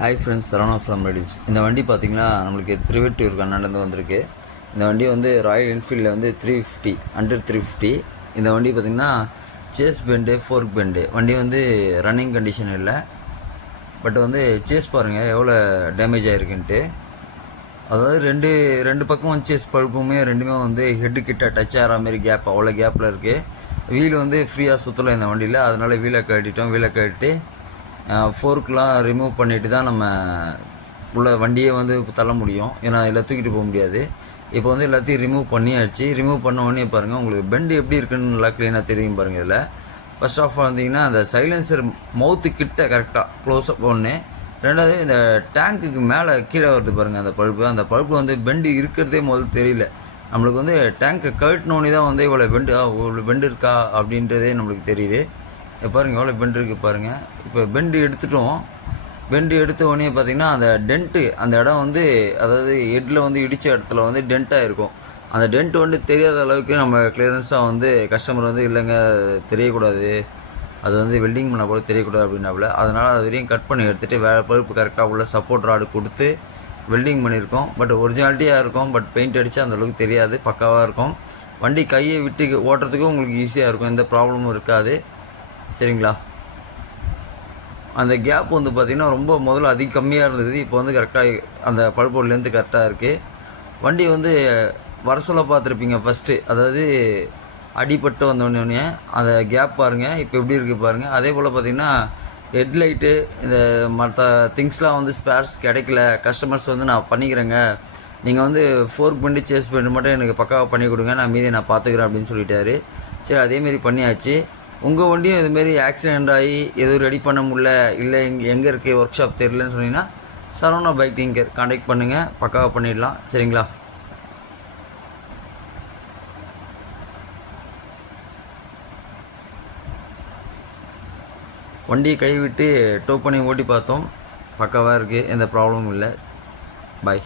Hi friends, Saravana from ரெடிஸ். இந்த வண்டி பார்த்திங்கன்னா நம்மளுக்கு திருவெட்டூர் கண்ணாண்டந்து வந்திருக்கு. இந்த வண்டி வந்து ராயல் என்ஃபீல்டில் வந்து 350 அண்டர் 350. இந்த வண்டி பார்த்திங்கன்னா சேஸ் பெண்டு, ஃபோர்க் பெண்டு. வண்டி வந்து ரன்னிங் கண்டிஷன் இல்லை, பட் வந்து சேஸ் பாருங்கள் எவ்வளோ டேமேஜ் ஆகிருக்குன்ட்டு. அதாவது ரெண்டு பக்கம் சேஸ் பழுப்புமே ரெண்டுமே வந்து ஹெட்டு கிட்ட டச் ஆகிற மாதிரி கேப், அவ்வளோ கேப்பில் இருக்குது. வீல் வந்து ஃப்ரீயாக சுற்றலை இந்த வண்டியில், அதனால் வீலை கட்டிட்டு ஃபோர்க்கெலாம் ரிமூவ் பண்ணிவிட்டு தான் நம்ம உள்ள வண்டியே வந்து தள்ள முடியும். ஏன்னா எல்லாம் தூக்கிட்டு போக முடியாது. இப்போ வந்து எல்லாத்தையும் ரிமூவ் பண்ணியாச்சு. ரிமூவ் பண்ண உடனே பாருங்கள் உங்களுக்கு பெண்டு எப்படி இருக்குன்னு நல்லா க்ளீனாக தெரியும் பாருங்கள். இதில் ஃபஸ்ட் ஆஃப் வந்தீங்கன்னா அந்த சைலன்சர் மவுத்து கிட்ட கரெக்டாக க்ளோஸ்அப் ஒன்று. ரெண்டாவது இந்த டேங்க்குக்கு மேலே கீழே வருது பாருங்கள் அந்த பழுப்பு. அந்த பழுப்பு வந்து பெண்டு இருக்கிறதே முதல்ல தெரியல நம்மளுக்கு. வந்து டேங்க்கை கழட்டினோன்னே தான் வந்து இவ்வளோ பெண்டு இருக்கா அப்படின்றதே நம்மளுக்கு தெரியுது. பாருங்கள் எவ்வளோ பெண்டு இருக்குது பாருங்கள். இப்போ பெண்டு எடுத்துட்டோம். பெண்டு எடுத்த உடனே பார்த்திங்கன்னா அந்த டென்ட்டு, அந்த இடம் வந்து அதாவது ஹெட்டில் வந்து இடித்த இடத்துல வந்து டென்ட்டாக இருக்கும். அந்த டென்ட் வந்து தெரியாத அளவுக்கு நம்ம கிளியரன்ஸாக வந்து கஸ்டமர் வந்து இல்லைங்க தெரியக்கூடாது, அது வந்து வெல்டிங் பண்ண கூட தெரியக்கூடாது அப்படின்னாப்புல. அதனால் அது வரையும் கட் பண்ணி எடுத்துகிட்டு வேறு பழுப்பு கரெக்டாக உள்ள சப்போர்ட் ராடு கொடுத்து வெல்டிங் பண்ணியிருக்கோம். பட் ஒரிஜினாலிட்டியாக இருக்கும். பட் பெயிண்ட் அடித்தா அந்தளவுக்கு தெரியாது, பக்காவாக இருக்கும். வண்டி கையை விட்டு ஓட்டுறதுக்கும் உங்களுக்கு ஈஸியாக இருக்கும், எந்த ப்ராப்ளமும் இருக்காது. சரிங்களா? அந்த கேப் வந்து பார்த்திங்கன்னா ரொம்ப முதல்ல அதிக கம்மியாக இருந்தது. இப்போ வந்து கரெக்டாக அந்த பழுப்போட்லேருந்து கரெக்டாக இருக்குது. வண்டி வந்து வர சொல்ல பார்த்துருப்பீங்க ஃபஸ்ட்டு, அதாவது அடிபட்டு வந்தோடனே அந்த கேப் பாருங்கள் இப்போ எப்படி இருக்குது பாருங்கள். அதே போல் பார்த்திங்கன்னா ஹெட்லைட்டு, இந்த மற்ற திங்ஸ்லாம் வந்து ஸ்பேர்ஸ் கிடைக்கல, கஸ்டமர்ஸ் வந்து நான் பண்ணிக்கிறேங்க, நீங்கள் வந்து ஃபோர்க் பண்ணி சேஸ் பண்ணி மட்டும் எனக்கு பக்காவாக பண்ணி கொடுங்க, நான் மீதி நான் பார்த்துக்கிறேன் அப்படின்னு சொல்லிட்டாரு. சரி, அதேமாரி பண்ணியாச்சு. உங்கள் வண்டியும் இதுமாரி ஆக்சிடெண்ட் ஆகி எதுவும் ரெடி பண்ண முடியல, இல்லை எங்கே இருக்குது ஒர்க் ஷாப் தெரியலன்னு சொன்னீங்கன்னா சரவணா பைக் டிங்கர் கான்டாக்ட் பண்ணுங்கள், பக்காவாக பண்ணிடலாம். சரிங்களா? வண்டியை கைவிட்டு டோ பண்ணி ஓட்டி பார்த்தோம், பக்காவாக இருக்குது, எந்த ப்ராப்ளமும் இல்லை. பாய்.